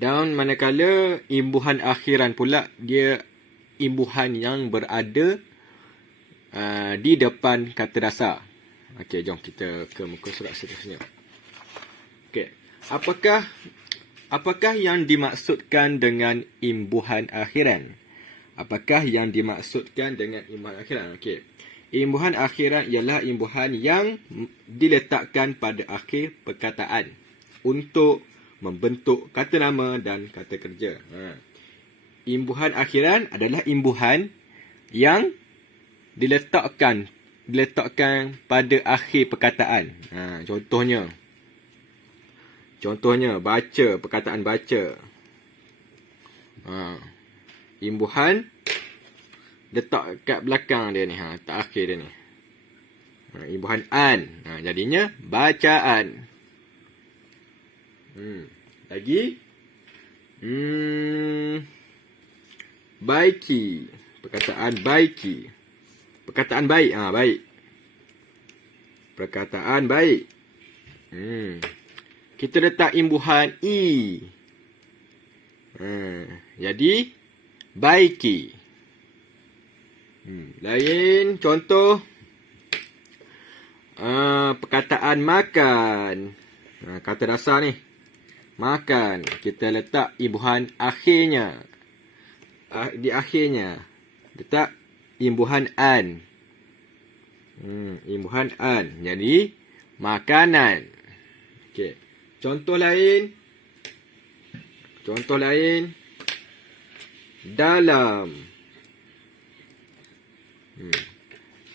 Dan manakala imbuhan akhiran pula, dia imbuhan yang berada di depan kata dasar. Okey, jom kita ke muka surat seterusnya. Okey, apakah yang dimaksudkan dengan imbuhan akhiran? Apakah yang dimaksudkan dengan imbuhan akhiran? Okey, imbuhan akhiran ialah imbuhan yang diletakkan pada akhir perkataan untuk membentuk kata nama dan kata kerja. Imbuhan akhiran adalah imbuhan yang diletakkan pada akhir perkataan. Contohnya baca, perkataan baca. Imbuhan letak kat belakang dia ni, tak akhir dia ni. Imbuhan an. Jadinya bacaan. Lagi baiki, perkataan baiki, perkataan baik, baik, perkataan baik. Kita letak imbuhan i, jadi baiki. Lain contoh, perkataan makan, kata dasar ni makan, kita letak imbuhan akhirnya, di akhirnya letak imbuhan an. Imbuhan an, jadi makanan. Okey, contoh lain dalam.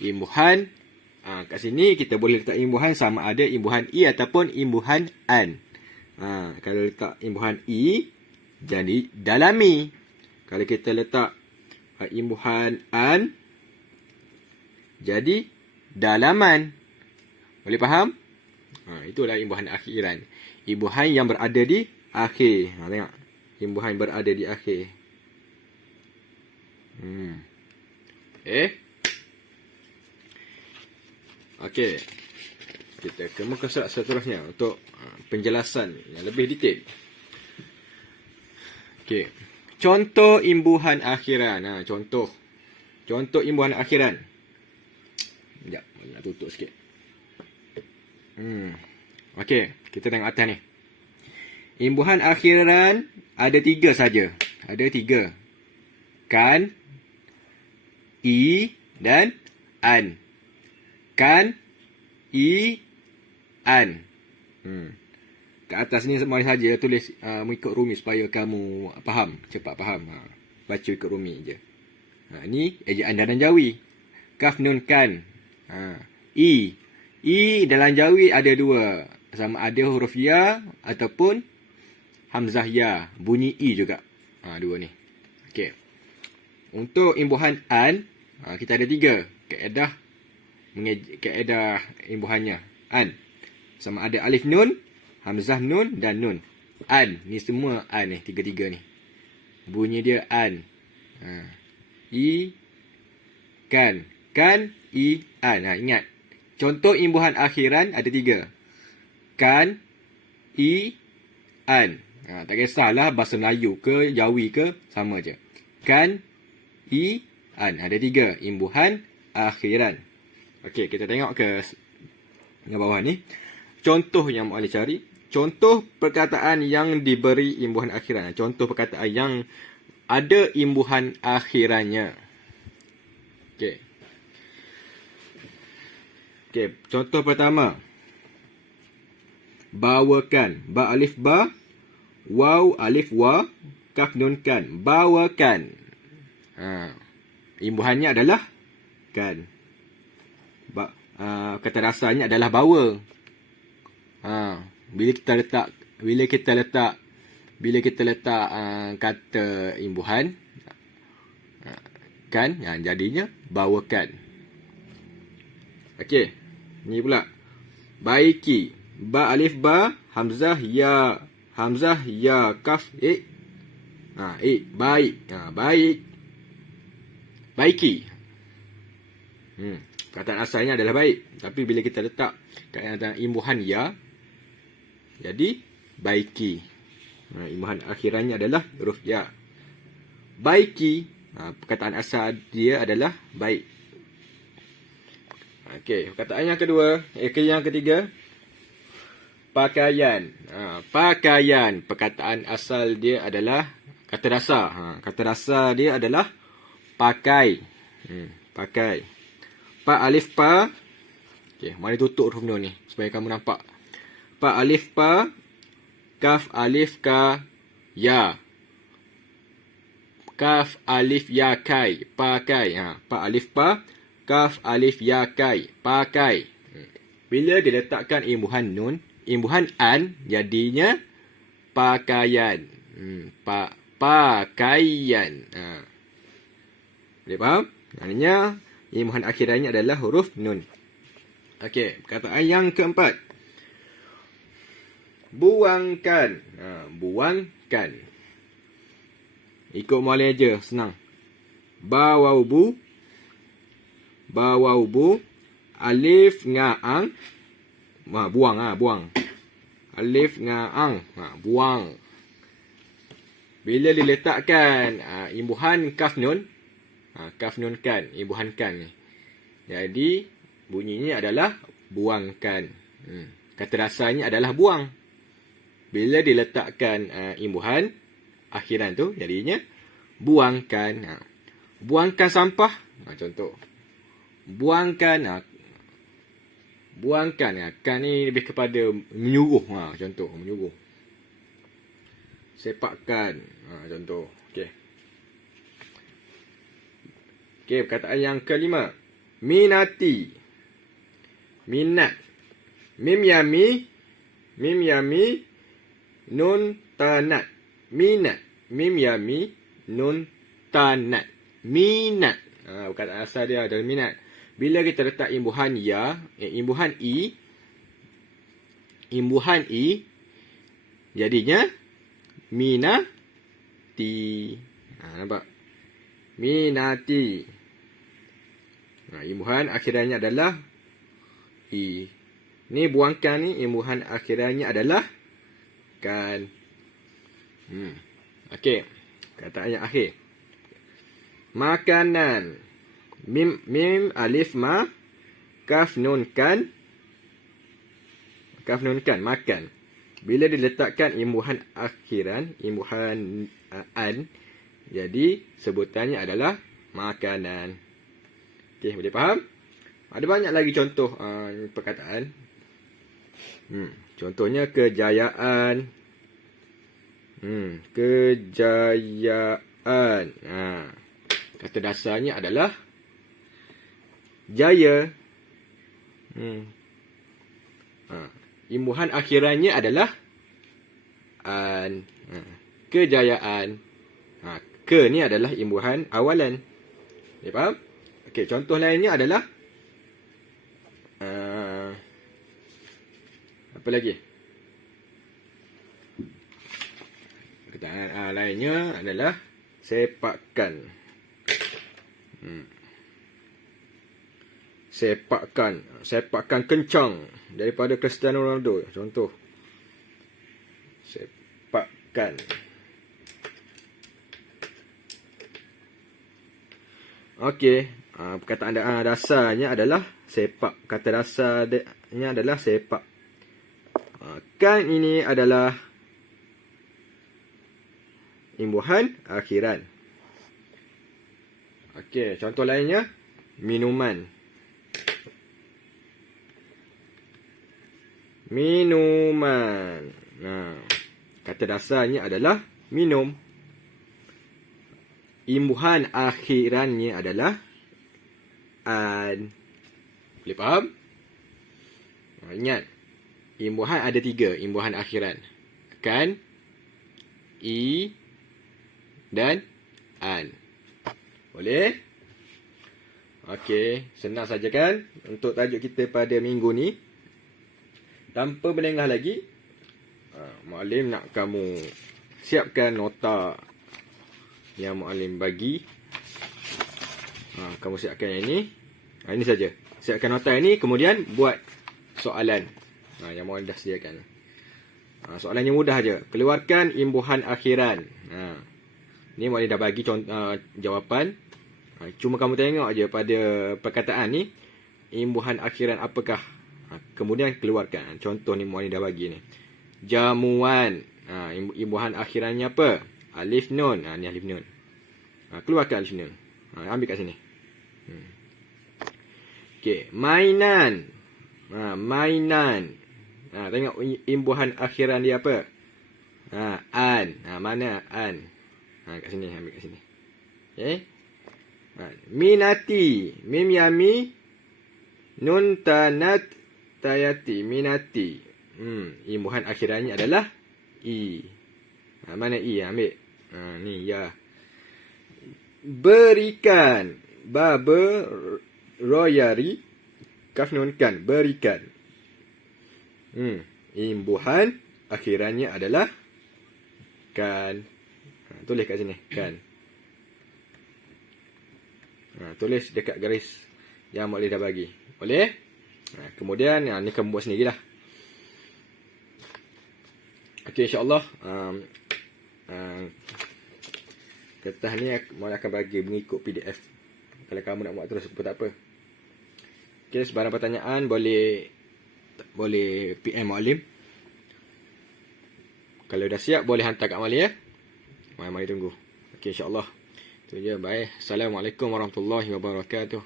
Imbuhan, kat sini kita boleh letak imbuhan sama ada imbuhan i ataupun imbuhan an. Kalau letak imbuhan i, jadi dalami. Kalau kita letak imbuhan an, jadi dalaman. Boleh faham? Itulah imbuhan akhiran. Imbuhan yang berada di akhir. Tengok. Imbuhan berada di akhir. Okey. Kita ke muka surat seterusnya untuk penjelasan yang lebih detail. Okey. Contoh imbuhan akhiran. Contoh imbuhan akhiran. Sekejap, nak tutup sikit. Okey, kita tengok atas ni. Imbuhan akhiran ada 3 saja. Ada 3. Kan, i dan an. Kan, i, an. Kat atas ni semua saja tulis mengikut rumi supaya kamu faham, cepat faham. Baca ikut rumi je. Ni ejaan dalam Jawi. Kaf nun kan. I dalam Jawi ada 2. Sama ada huruf ya ataupun hamzah ya. Bunyi i juga. 2 ni. Okey. Untuk imbuhan an, kita ada 3 kaedah imbuhannya. An. Sama ada alif nun, hamzah nun dan nun. An. Ni semua an ni. 3 ni. Bunyi dia an. I. Kan. Kan. I. An. Ingat. Contoh imbuhan akhiran ada 3. Kan. I. An. Tak kisahlah bahasa Melayu ke, Jawi ke, sama je. Kan. I. An. Ada 3 imbuhan akhiran. Okey, kita tengok ke yang bawah ni. Contoh yang boleh cari. Contoh perkataan yang diberi imbuhan akhiran. Contoh perkataan yang ada imbuhan akhirannya. Okey. Contoh pertama. Bawakan. Ba alif ba. Waw alif wa. Kaf nun kan. Bawakan. Imbuhannya adalah kan. Kata dasarnya adalah bawa. Bila kita letak kata imbuhan kan, jadinya bawakan. Okey, ni pula baiki. Ba alif ba, hamzah ya kaf baik. Baik. Baiki. Perkataan asalnya adalah baik. Tapi bila kita letak kata imbuhan ya, jadi baiki. Imbuhan akhirannya adalah huruf ya. Baiki, perkataan asal dia adalah baik. Okey, perkataan yang kedua, yang ketiga, pakaian. Pakaian, perkataan asal dia adalah kata dasar. Kata dasar dia adalah pakai. Pakai. Pa alif pa. Okey, mari tutup huruf nun ni supaya kamu nampak. Pa alif pa, kaf alif ka, ya. Kaf alif ya kai, pakai. Pa alif pa, kaf alif ya kai, pakai. Bila diletakkan imbuhan nun, imbuhan an, jadinya pakaian. Pakaian. Boleh faham? Maknanya imbuhan akhirannya adalah huruf nun. Okey, perkataan yang keempat. Buangkan. Buangkan. Ikut muallim aja, senang. Bawau bu, alif ngaang, buang, buang. Alif ngaang, buang. Bila diletakkan imbuhan kaf nun kan, imbuhan kan ni. Jadi bunyinya adalah buangkan. Kata dasarnya adalah buang. Bila diletakkan imbuhan akhiran tu, jadinya buangkan. Buangkan sampah. Contoh. Buangkan. Buangkan. Kan ni lebih kepada menyuruh. Contoh. Menyuruh. Sepakkan. Contoh. Okey. Okey, perkataan yang kelima. Minati. Minat. Mim yami. Nun tanat. Minat. Mim yami, nun tanat. Minat. Perkataan asal dia adalah minat. Bila kita letak imbuhan ya, imbuhan i, jadinya minati. Nampak? Minati. Imbuhan akhirannya adalah i. Ni buangkan ni, imbuhan akhirannya adalah kan. Okey. Perkataan yang akhir. Makanan. Mim alif ma, kaf nun kan. Kaf nun kan, makan. Bila diletakkan imbuhan akhiran, imbuhan an, jadi sebutannya adalah makanan. Okey, boleh faham? Ada banyak lagi contoh perkataan. Contohnya kejayaan. Kejayaan. Kata dasarnya adalah jaya. Imbuhan akhirannya adalah an. Kejayaan. Ke ni adalah imbuhan awalan. Boleh faham? Okey, contoh lainnya adalah apa lagi? Perkataan lainnya adalah sepakkan. Sepakkan kencang daripada Cristiano Ronaldo. Contoh. Sepakkan. Okey, perkataan dasarnya adalah sepak. Kata dasarnya adalah sepak. Kan ini adalah imbuhan akhiran. Okey, contoh lainnya minuman. Kata dasarnya adalah minum. Imbuhan akhirannya adalah an. Boleh faham? Ingat, imbuhan ada 3 imbuhan akhiran. Kan, i, dan an. Boleh? Okey, senang saja kan untuk tajuk kita pada minggu ni. Tanpa melengah lagi, muallim nak kamu siapkan nota yang muallim bagi. Kamu siapkan yang ini. Ini saja. Siapkan nota ini, kemudian buat soalan yang muallim dah sediakan. Soalannya mudah je. Keluarkan imbuhan akhiran. Ni Muallim dah bagi jawapan. Cuma kamu tengok je pada perkataan ni, imbuhan akhiran apakah? Kemudian keluarkan. Contoh ni Muallim dah bagi ni. Jamuan. Imbuhan akhirannya apa? Alif nun. Ni alif nun. Keluarkan alif nun. Ambil kat sini. Okey, mainan. Mainan. Tengok imbuhan akhiran dia apa? An. Mana an? Kat sini, ambil kat sini. Okey. Minati. Mim yami. Nun tanat tayati. Minati. Imbuhan akhirannya adalah i. Mana i? Ambil. Ni ya. Berikan. Baba royari. Kaf nun kan. Berikan. Imbuhan akhirannya adalah kan. Tulis kat sini, kan. Tulis dekat garis yang Muallim dah bagi. Boleh? Kemudian ni kamu buat sendirilah. Okey, insya-Allah kertas ni Muallim akan bagi mengikut PDF. Kalau kamu nak buat terus pun tak apa. Okey, sebarang pertanyaan boleh PM Muallim. Kalau dah siap boleh hantar kat Muallim ya. Mari tunggu. Okey, insya-Allah. Itu je. Baik. Assalamualaikum warahmatullahi wabarakatuh.